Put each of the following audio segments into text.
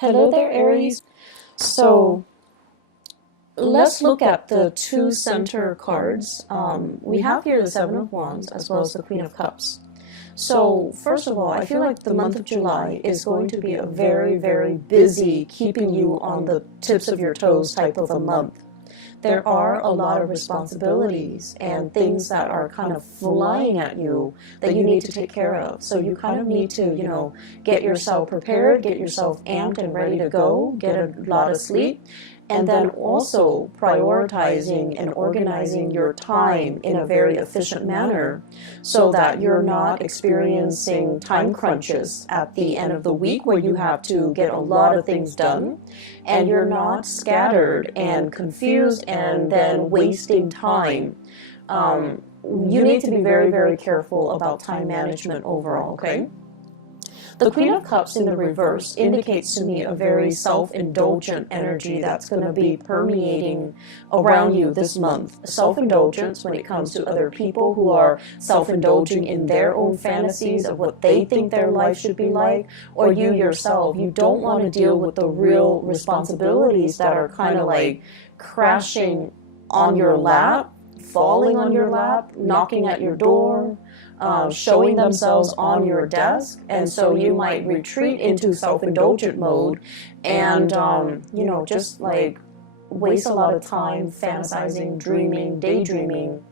Hello there, Aries. So let's look at the two center cards. We have here the Seven of Wands as well as the Queen of Cups. So first of all, I feel like the month of July is going to be a very, very busy, keeping you on the tips of your toes type of a month. There are a lot of responsibilities and things that are kind of flying at you that you need to take care of. So you kind of need to, get yourself prepared, get yourself amped and ready to go, get a lot of sleep, and then also prioritizing and organizing your time in a very efficient manner so that you're not experiencing time crunches at the end of the week where you have to get a lot of things done and you're not scattered and confused and then wasting time. You need to be very, very careful about time management overall, okay? The Queen of Cups in the reverse indicates to me a very self-indulgent energy that's going to be permeating around you this month. Self-indulgence when it comes to other people who are self-indulging in their own fantasies of what they think their life should be like, or you yourself. You don't want to deal with the real responsibilities that are kind of like crashing on your lap, falling on your lap, knocking at your door, showing themselves on your desk. And so you might retreat into self-indulgent mode and, just like waste a lot of time fantasizing, dreaming, daydreaming,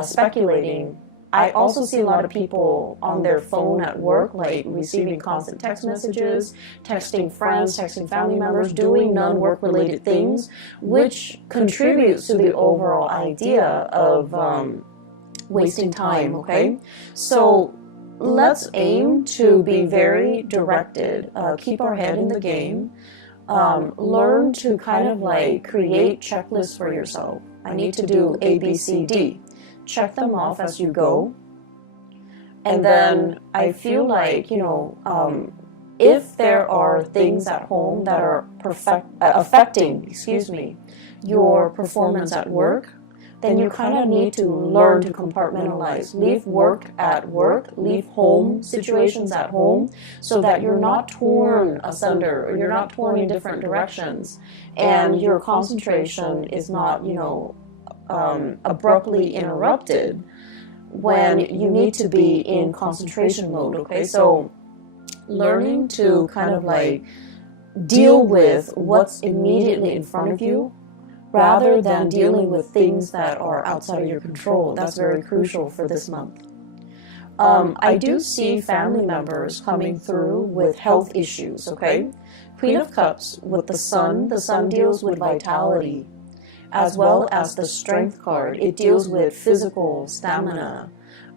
speculating. I also see a lot of people on their phone at work, like receiving constant text messages, texting friends, texting family members, doing non-work related things, which contributes to the overall idea of wasting time, okay? So let's aim to be very directed, keep our head in the game, learn to kind of like create checklists for yourself. I need to do A, B, C, D. Check them off as you go. And then I feel like, if there are things at home that are affecting, your performance at work, then you kind of need to learn to compartmentalize. Leave work at work, leave home situations at home, so that you're not torn asunder, or you're not torn in different directions, and your concentration is not, abruptly interrupted when you need to be in concentration mode, okay? So learning to kind of like deal with what's immediately in front of you rather than dealing with things that are outside of your control. That's very crucial for this month. I do see family members coming through with health issues, okay? Queen of Cups with the Sun deals with vitality, as well as the Strength card. It deals with physical stamina.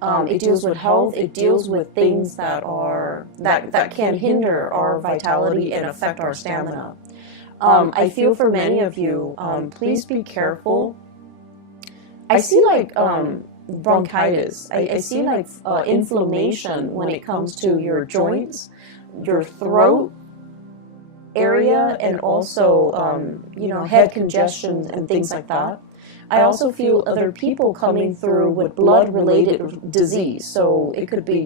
It deals with health. It deals with things that can hinder our vitality and affect our stamina. I feel for many of you, please be careful. I see like bronchitis. I see like inflammation when it comes to your joints, your throat area, and also, head congestion and things like that. I also feel other people coming through with blood-related disease. So it could be,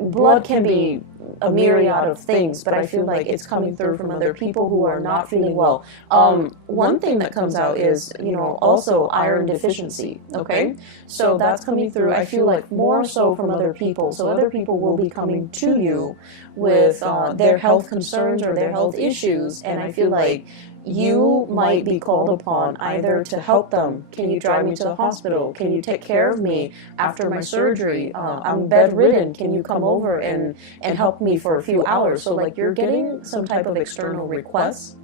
blood can be a myriad of things, but I feel like it's coming through from other people who are not feeling well. One thing that comes out is, also iron deficiency, okay? So that's coming through, I feel like, more so from other people. So other people will be coming to you with their health concerns or their health issues, and I feel like you might be called upon either to help them. Can you drive me to the hospital? Can you take care of me after my surgery? I'm bedridden. Can you come over and help me for a few hours? So like you're getting some type of external requests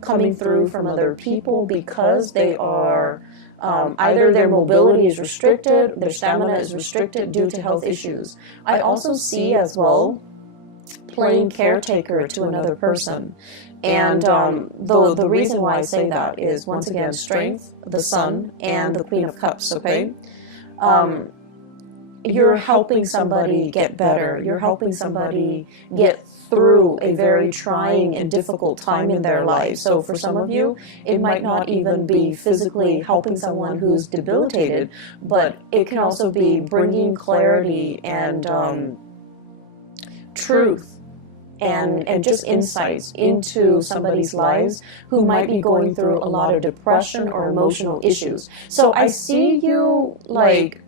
coming through from other people because they are either their mobility is restricted, their stamina is restricted due to health issues. I also see as well playing caretaker to another person. And the reason why I say that is, once again, Strength, the Sun, and the Queen of Cups, okay? You're helping somebody get better. You're helping somebody get through a very trying and difficult time in their life. So for some of you, it might not even be physically helping someone who's debilitated, but it can also be bringing clarity and truth and just insights into somebody's lives who might be going through a lot of depression or emotional issues. So I see you like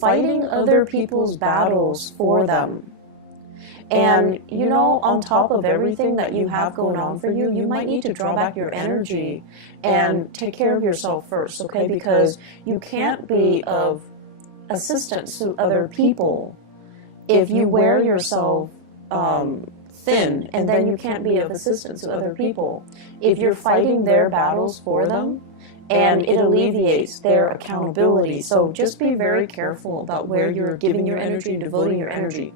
fighting other people's battles for them. And, you know, on top of everything that you have going on for you, you might need to draw back your energy and take care of yourself first, okay? Because you can't be of assistance to other people if you wear yourself thin, and then you can't be of assistance to other people if you're fighting their battles for them, and it alleviates their accountability. So just be very careful about where you're giving your energy and devoting your energy.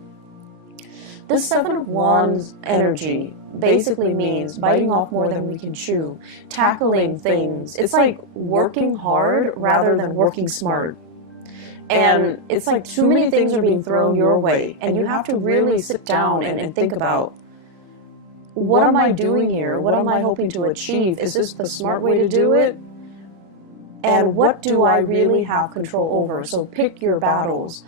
This Seven of Wands energy basically means biting off more than we can chew, tackling things. It's like working hard rather than working smart. And it's like too many things are being thrown your way, and you have to really sit down and think about, what am I doing here? What am I hoping to achieve? Is this the smart way to do it? And what do I really have control over? So pick your battles.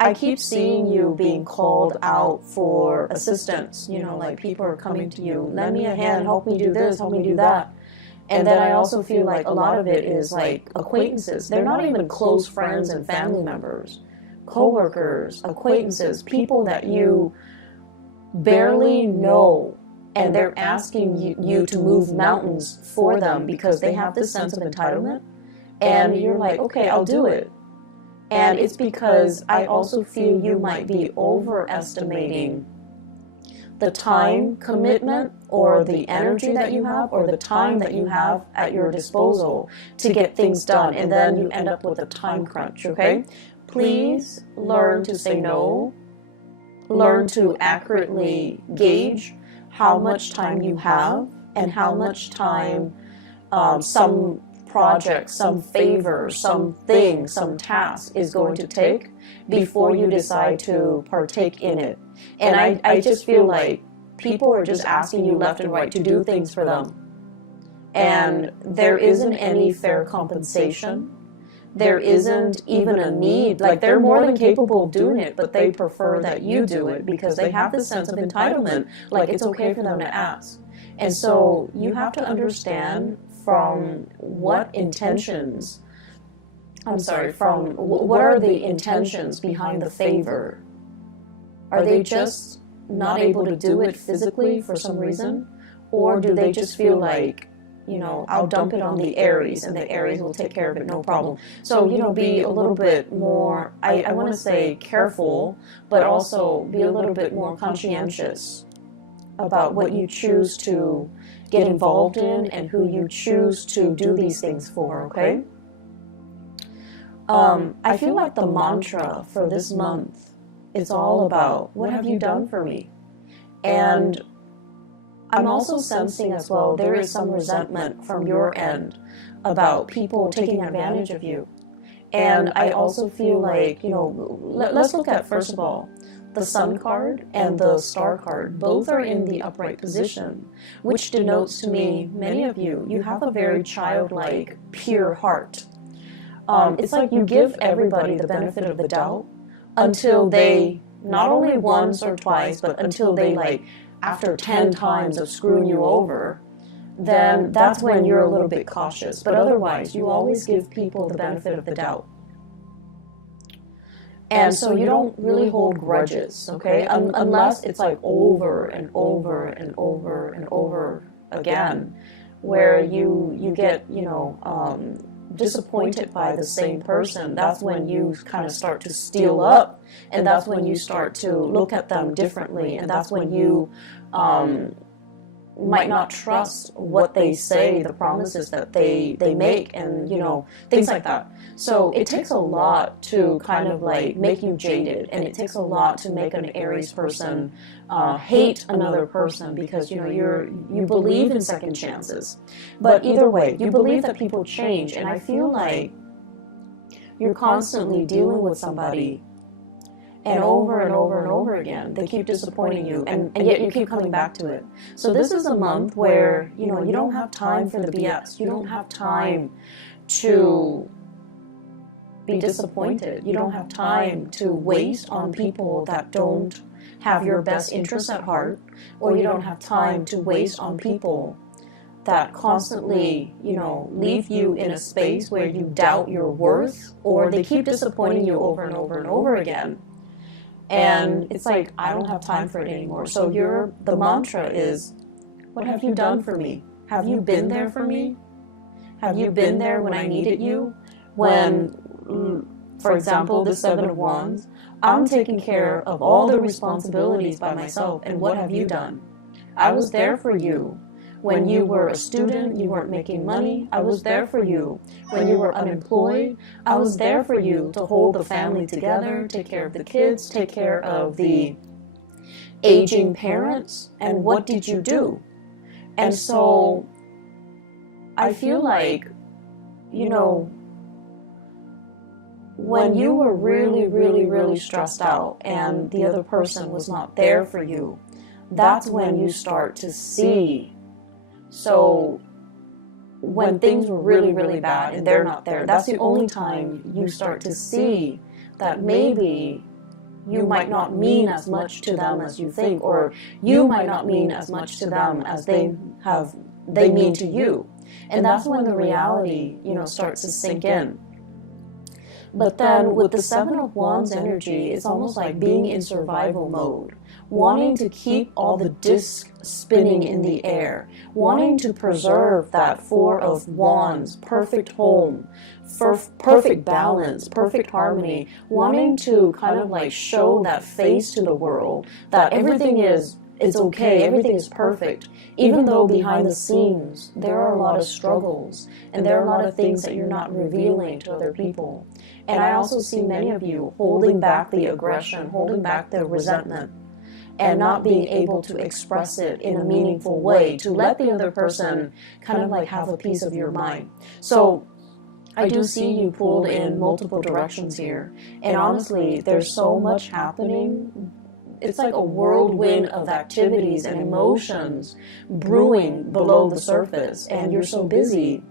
I keep seeing you being called out for assistance. You know, like people are coming to you, lend me a hand, help me do this, help me do that. And then I also feel like a lot of it is like acquaintances. They're not even close friends and family members. Co-workers, acquaintances, people that you barely know. And they're asking you to move mountains for them because they have this sense of entitlement. And you're like, okay, I'll do it. And it's because I also feel you might be overestimating the time commitment or the energy that you have or the time that you have at your disposal to get things done. And then you end up with a time crunch, okay? Please learn to say no. Learn to accurately gauge how much time you have and how much time some project, some favor, something, some task is going to take before you decide to partake in it. And I just feel like people are just asking you left and right to do things for them. And there isn't any fair compensation. There isn't even a need. Like, they're more than capable of doing it, but they prefer that you do it because they have this sense of entitlement. Like, it's okay for them to ask. And so you have to understand from what intentions, from what are the intentions behind the favor? Are they just not able to do it physically for some reason? Or do they just feel like, you know, I'll dump it on the Aries and the Aries will take care of it, no problem. So, you know, be a little bit more, I want to say careful, but also be a little bit more conscientious about what you choose to get involved in and who you choose to do these things for, okay? I feel like the mantra for this month, it's all about, what have you done for me? And I'm also sensing as well, there is some resentment from your end about people taking advantage of you. And I also feel like, you know, let's look at, first of all, the Sun card and the Star card. Both are in the upright position, which denotes to me, many of you, you have a very childlike, pure heart. It's like you give everybody the benefit of the doubt until they, not only once or twice, but until they, like, after 10 times of screwing you over, then that's when you're a little bit cautious. But otherwise, you always give people the benefit of the doubt. And so you don't really hold grudges, okay? Unless it's like over and over and over and over again, where you get, you know, disappointed by the same person. That's when you kind of start to steel up, and that's when you start to look at them differently, and that's when you might not trust what they say, the promises that they make, and, you know, things like that. So it takes a lot to kind of like make you jaded, and it takes a lot to make an Aries person hate another person, because, you know, you believe in second chances. But either way, you believe that people change, and I feel like you're constantly dealing with somebody, and over and over and over again, they keep disappointing you, and yet you keep coming back to it. So this is a month where, you know, you don't have time for the BS. You don't have time to be disappointed. You don't have time to waste on people that don't have your best interests at heart, or you don't have time to waste on people that constantly, leave you in a space where you doubt your worth, or they keep disappointing you over and over and over again. And it's like, I don't have time for it anymore. So the mantra is, what have you done for me? Have you been there for me? Have you been there when I needed you? When, for example, the Seven of Wands, I'm taking care of all the responsibilities by myself, and what have you done? I was there for you. When you were a student, you weren't making money, I was there for you. When you were unemployed, I was there for you to hold the family together, take care of the kids, take care of the aging parents. And what did you do? And so I feel like, when you were really, really, really stressed out and the other person was not there for you, that's when you start to see. So when things were really, really bad and they're not there, that's the only time you start to see that maybe you might not mean as much to them as you think, or you might not mean as much to them as they mean to you. And that's when the reality, starts to sink in. But then with the Seven of Wands energy, it's almost like being in survival mode, wanting to keep all the discs spinning in the air, wanting to preserve that Four of Wands, perfect home, perfect balance, perfect harmony, wanting to kind of like show that face to the world, that everything is okay, everything is perfect, even though behind the scenes there are a lot of struggles and there are a lot of things that you're not revealing to other people. And I also see many of you holding back the aggression, holding back the resentment, and not being able to express it in a meaningful way to let the other person kind of like have a piece of your mind. So I do see you pulled in multiple directions here. And honestly, there's so much happening. It's like a whirlwind of activities and emotions brewing below the surface, and you're so busy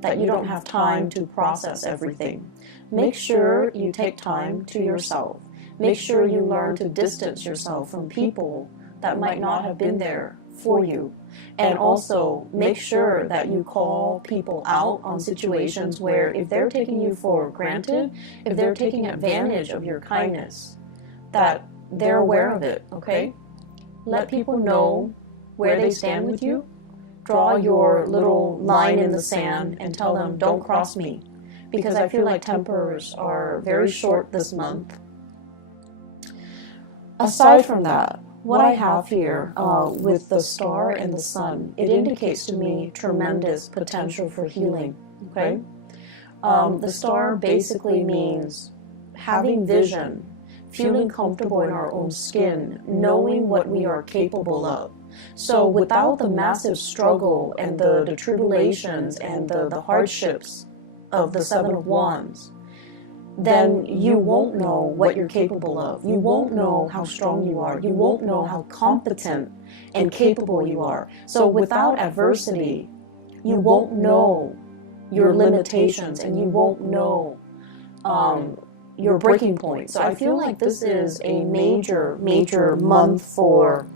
that you don't have time to process everything. Make sure you take time to yourself. Make sure you learn to distance yourself from people that might not have been there for you. And also make sure that you call people out on situations where if they're taking you for granted, if they're taking advantage of your kindness, that they're aware of it, okay? Let people know where they stand with you. Draw your little line in the sand and tell them, don't cross me. Because I feel like tempers are very short this month. Aside from that, what I have here with the star and the sun, it indicates to me tremendous potential for healing, okay? The star basically means having vision, feeling comfortable in our own skin, knowing what we are capable of. So without the massive struggle and the tribulations and the hardships of the Seven of Wands, then you won't know what you're capable of. You won't know how strong you are. You won't know how competent and capable you are. So without adversity, you won't know your limitations and you won't know your breaking point. So I feel like this is a major, major month for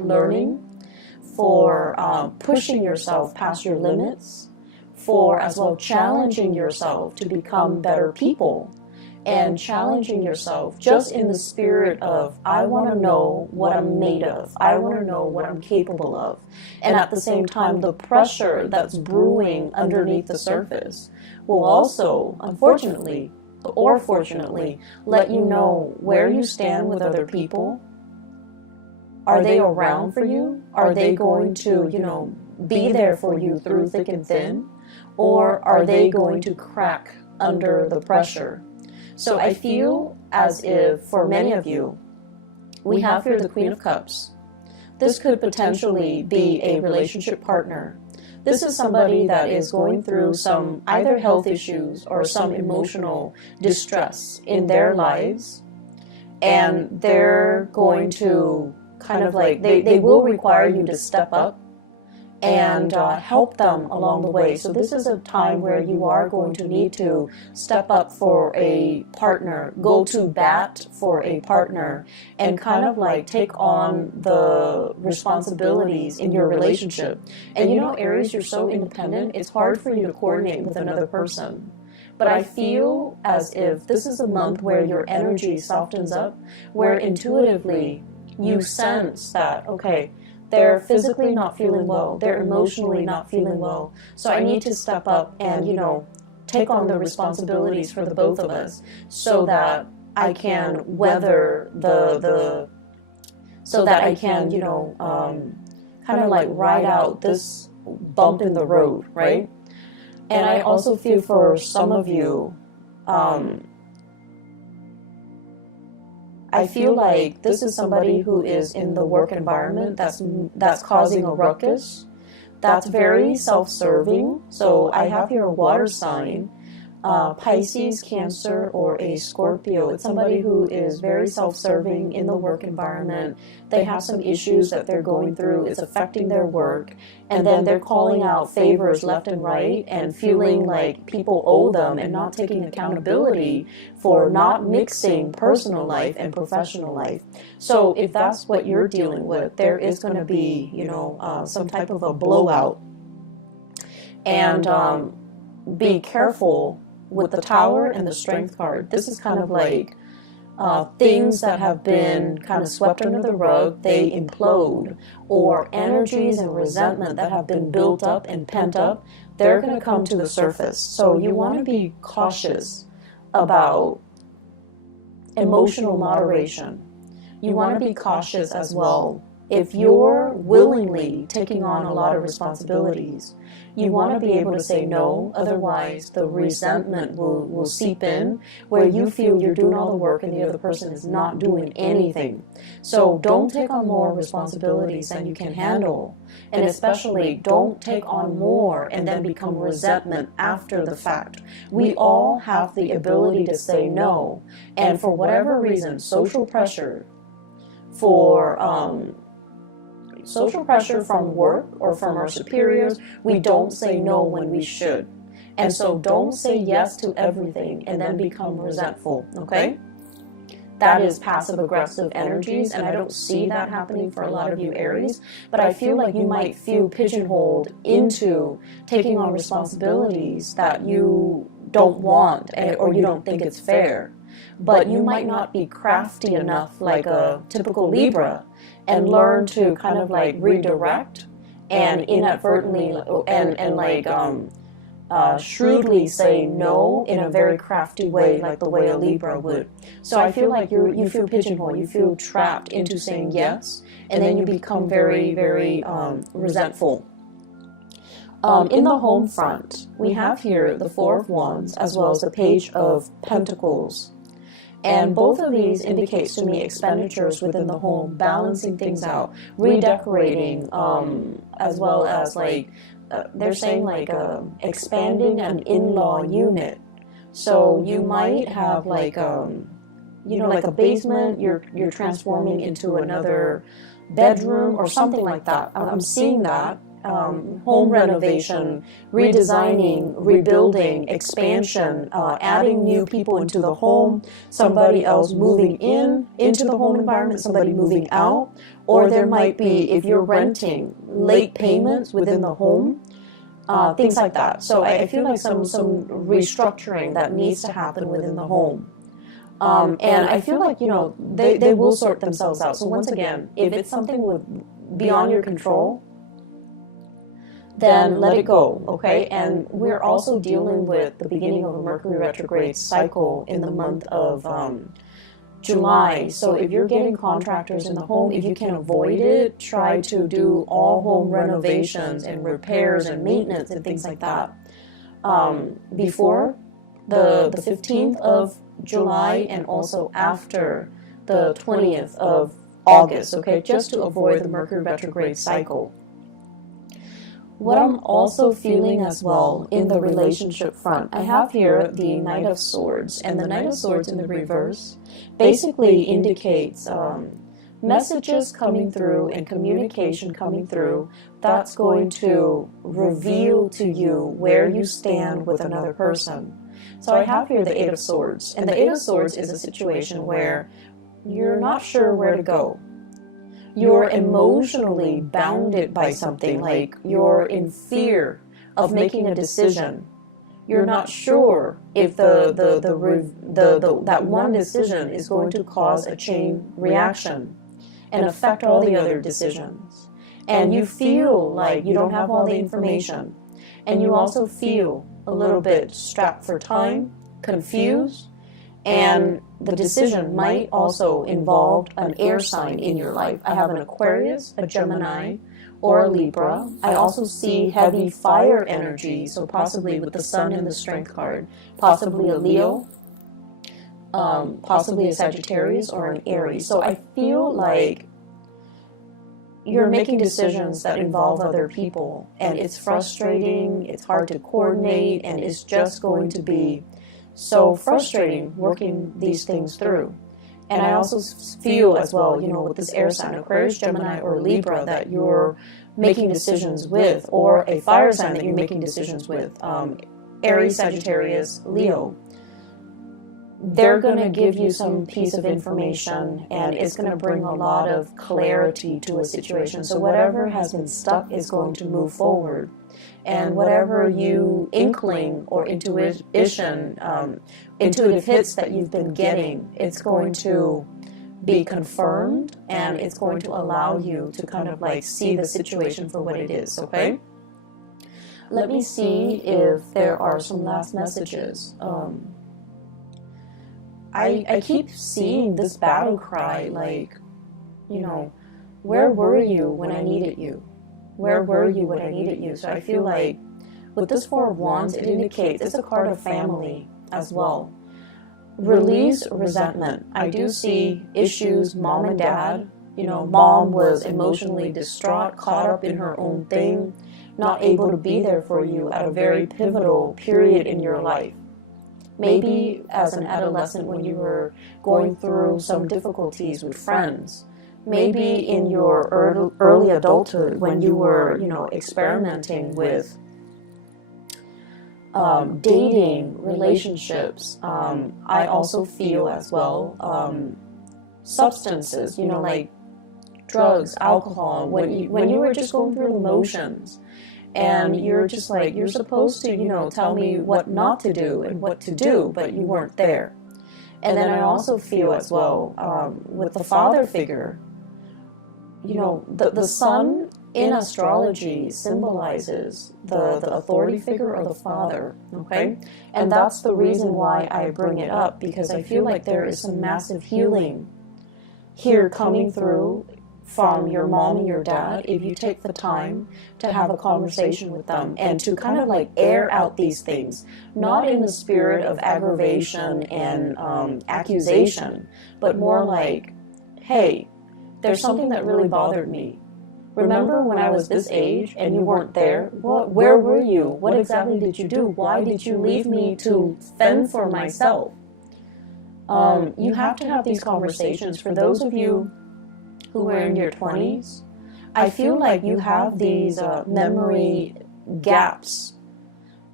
learning, for pushing yourself past your limits, for as well challenging yourself to become better people, and challenging yourself just in the spirit of, I want to know what I'm made of, I want to know what I'm capable of. And at the same time, the pressure that's brewing underneath the surface will also, unfortunately, or fortunately, let you know where you stand with other people. Are they around for you? Are they going to, be there for you through thick and thin? Or are they going to crack under the pressure? So I feel as if for many of you, we have here the Queen of Cups. This could potentially be a relationship partner. This is somebody that is going through some either health issues or some emotional distress in their lives. And they're going to kind of like, they will require you to step up and help them along the way. So this is a time where you are going to need to step up for a partner, go to bat for a partner, and kind of like take on the responsibilities in your relationship. And you know, Aries, you're so independent, it's hard for you to coordinate with another person. But I feel as if this is a month where your energy softens up, where intuitively you sense that, okay, they're physically not feeling well, they're emotionally not feeling well, so I need to step up and, you know, take on the responsibilities for the both of us so that I can weather so that I can, you know, kind of like ride out this bump in the road, right? And I also feel for some of you, I feel like this is somebody who is in the work environment that's causing a ruckus, that's very self-serving. So I have here a water sign, Pisces, Cancer, or a Scorpio. It's somebody who is very self-serving in the work environment. They have some issues that they're going through. It's affecting their work. And then they're calling out favors left and right and feeling like people owe them and not taking accountability for not mixing personal life and professional life. So if that's what you're dealing with, there is going to be, you know, some type of a blowout. And be careful with the Tower and the Strength card. This is kind of like things that have been kind of swept under the rug, they implode, or energies and resentment that have been built up and pent up, they're going to come to the surface. So you want to be cautious about emotional moderation. You want to be cautious as well. If you're willingly taking on a lot of responsibilities, you want to be able to say no, otherwise the resentment will seep in where you feel you're doing all the work and the other person is not doing anything. So don't take on more responsibilities than you can handle. And especially don't take on more and then become resentment after the fact. We all have the ability to say no. And for whatever reason, social pressure from work or from our superiors, we don't say no when we should. And so don't say yes to everything and then become resentful, okay? That is passive-aggressive energies, and I don't see that happening for a lot of you Aries, but I feel like you might feel pigeonholed into taking on responsibilities that you don't want or you don't think it's fair. But you might not be crafty enough like a typical Libra and learn to kind of like redirect and inadvertently shrewdly say no in a very crafty way, like the way a Libra would. So I feel like you feel pigeonholed, you feel trapped into saying yes, and then you become very, very resentful. In the home front, we have here the Four of Wands as well as the Page of Pentacles. And both of these indicates to me expenditures within the home, balancing things out, redecorating, as well as like, they're saying like expanding an in-law unit. So you might have like, you know, like a basement, you're transforming into another bedroom or something like that. I'm seeing that. Home renovation, redesigning, rebuilding, expansion, adding new people into the home, somebody else moving into the home environment, somebody moving out, or there might be, if you're renting, late payments within the home, things like that. So I feel like some restructuring that needs to happen within the home. And I feel like, you know, they will sort themselves out. So once again, if it's something beyond your control, then let it go, okay? And we're also dealing with the beginning of a Mercury retrograde cycle in the month of July. So if you're getting contractors in the home, if you can avoid it, try to do all home renovations and repairs and maintenance and things like that before the 15th of July and also after the 20th of August, okay? Just to avoid the Mercury retrograde cycle. What I'm also feeling as well in the relationship front, I have here the Knight of Swords, and the Knight of Swords in the reverse basically indicates messages coming through and communication coming through that's going to reveal to you where you stand with another person. So I have here the Eight of Swords, and the Eight of Swords is a situation where you're not sure where to go. You're emotionally bounded by something, like you're in fear of making a decision. You're not sure if that one decision is going to cause a chain reaction and affect all the other decisions. And you feel like you don't have all the information. And you also feel a little bit strapped for time, confused, and the decision might also involve an air sign in your life. I have an Aquarius, a Gemini, or a Libra. I also see heavy fire energy, so possibly with the Sun in the Strength card, possibly a Leo, possibly a Sagittarius or an Aries. So I feel like you're making decisions that involve other people, and it's frustrating, it's hard to coordinate, and it's just going to be so frustrating working these things through. And I also feel as well, you know, with this air sign, Aquarius, Gemini, or Libra, that you're making decisions with, or a fire sign that you're making decisions with, Aries, Sagittarius, Leo. They're going to give you some piece of information, and it's going to bring a lot of clarity to a situation. So whatever has been stuck is going to move forward. And whatever you inkling or intuitive hits that you've been getting, it's going to be confirmed, and it's going to allow you to kind of like see the situation for what it is, okay? Let me see if there are some last messages. I keep seeing this battle cry, like, you know, where were you when I needed you? Where were you when I needed you? So I feel like with this Four of Wands, it indicates it's a card of family as well. Release resentment. I do see issues, mom and dad. You know, mom was emotionally distraught, caught up in her own thing, not able to be there for you at a very pivotal period in your life. Maybe as an adolescent when you were going through some difficulties with friends. Maybe in your early adulthood when you were, you know, experimenting with dating, relationships. I also feel as well substances, you know, like drugs, alcohol, when you were just going through the motions. And you're just like, you're supposed to, you know, tell me what not to do and what to do, but you weren't there. And then I also feel as well, with the father figure, you know, the sun in astrology symbolizes the authority figure or the father, okay? And that's the reason why I bring it up, because I feel like there is some massive healing here coming through from your mom and your dad, if you take the time to have a conversation with them and to kind of like air out these things, not in the spirit of aggravation and accusation, but more like, hey, there's something that really bothered me. Remember when I was this age and you weren't there? Where were you? What exactly did you do? Why did you leave me to fend for myself? You have to have these conversations. For those of you who are in your 20s, I feel like you have these memory gaps,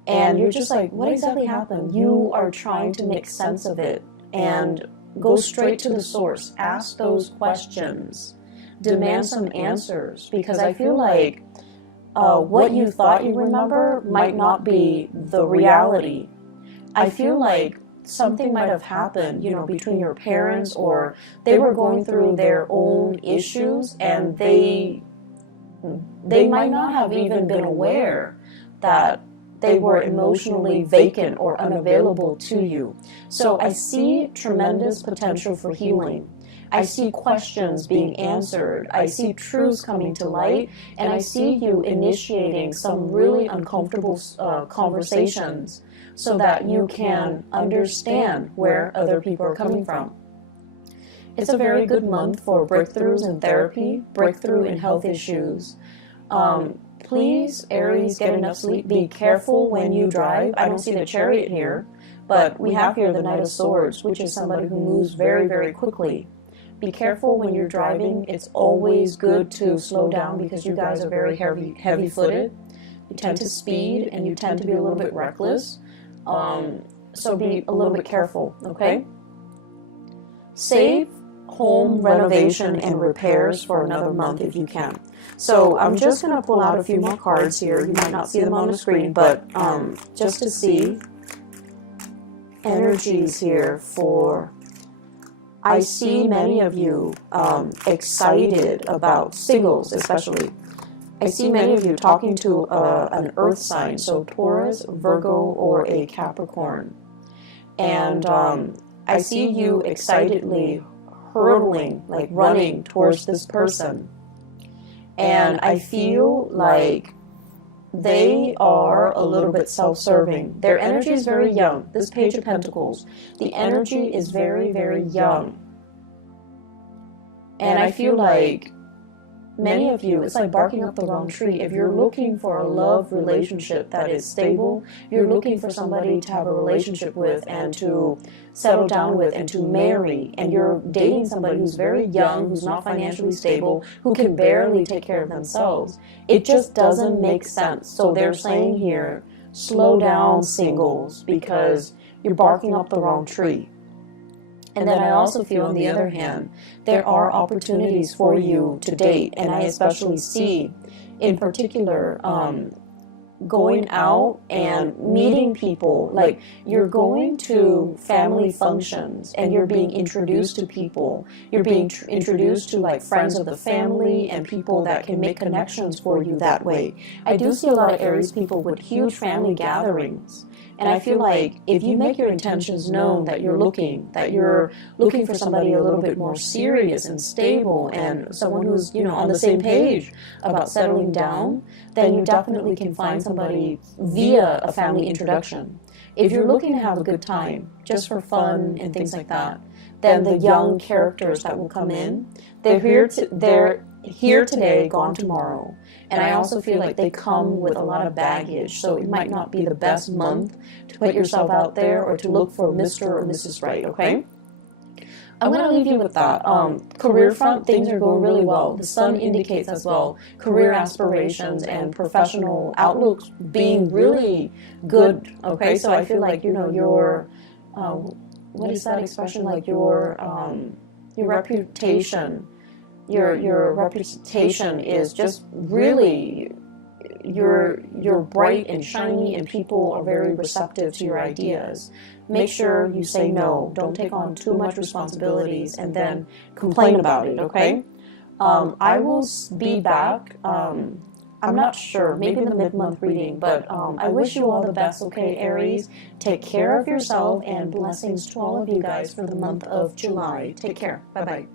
and you're just like, what exactly happened? You are trying to make sense of it and go straight to the source. Ask those questions. Demand some answers, because I feel like what you thought you remember might not be the reality. I feel like something might have happened, you know, between your parents, or they were going through their own issues, and they might not have even been aware that they were emotionally vacant or unavailable to you. So I see tremendous potential for healing. I see questions being answered. I see truths coming to light, and I see you initiating some really uncomfortable conversations, so that you can understand where other people are coming from. It's a very good month for breakthroughs in therapy, breakthrough in health issues. Please, Aries, get enough sleep. Be careful when you drive. I don't see the Chariot here, but we have here the Knight of Swords, which is somebody who moves very, very quickly. Be careful when you're driving. It's always good to slow down because you guys are very heavy-footed. You tend to speed and you tend to be a little bit reckless. So be a little bit careful, okay? Save home renovation and repairs for another month if you can. So I'm just going to pull out a few more cards here. You might not see them on the screen, but just to see energies here for... I see many of you excited about singles, especially. I see many of you talking to an earth sign, so Taurus, Virgo, or a Capricorn. And I see you excitedly hurtling, like running towards this person. And I feel like they are a little bit self-serving. Their energy is very young. This Page of Pentacles, the energy is very, very young. And I feel like many of you, it's like barking up the wrong tree. If you're looking for a love relationship that is stable, you're looking for somebody to have a relationship with and to settle down with and to marry, and you're dating somebody who's very young, who's not financially stable, who can barely take care of themselves, it just doesn't make sense. So they're saying here, slow down, singles, because you're barking up the wrong tree. And then I also feel, on the other hand, there are opportunities for you to date. And I especially see, in particular, going out and meeting people. Like, you're going to family functions and you're being introduced to people. You're being introduced to, like, friends of the family and people that can make connections for you that way. I do see a lot of Aries people with huge family gatherings. And I feel like if you make your intentions known that you're looking for somebody a little bit more serious and stable and someone who's, you know, on the same page about settling down, then you definitely can find somebody via a family introduction. If you're looking to have a good time, just for fun and things like that, then the young characters that will come in, they're here today, gone tomorrow. And I also feel like they come with a lot of baggage, so it might not be the best month to put yourself out there or to look for Mr. or Mrs. Right, okay? I'm going to leave you with that. Career front, things are going really well. The sun indicates as well career aspirations and professional outlooks being really good, okay? So I feel like, you know, your, what is that expression? Like your reputation. Your reputation is just really, you're bright and shiny and people are very receptive to your ideas. Make sure you say no. Don't take on too much responsibilities and then complain about it, okay? I will be back, I'm not sure, maybe in the mid-month reading, but I wish you all the best, okay, Aries? Take care of yourself and blessings to all of you guys for the month of July. Take care. Bye-bye.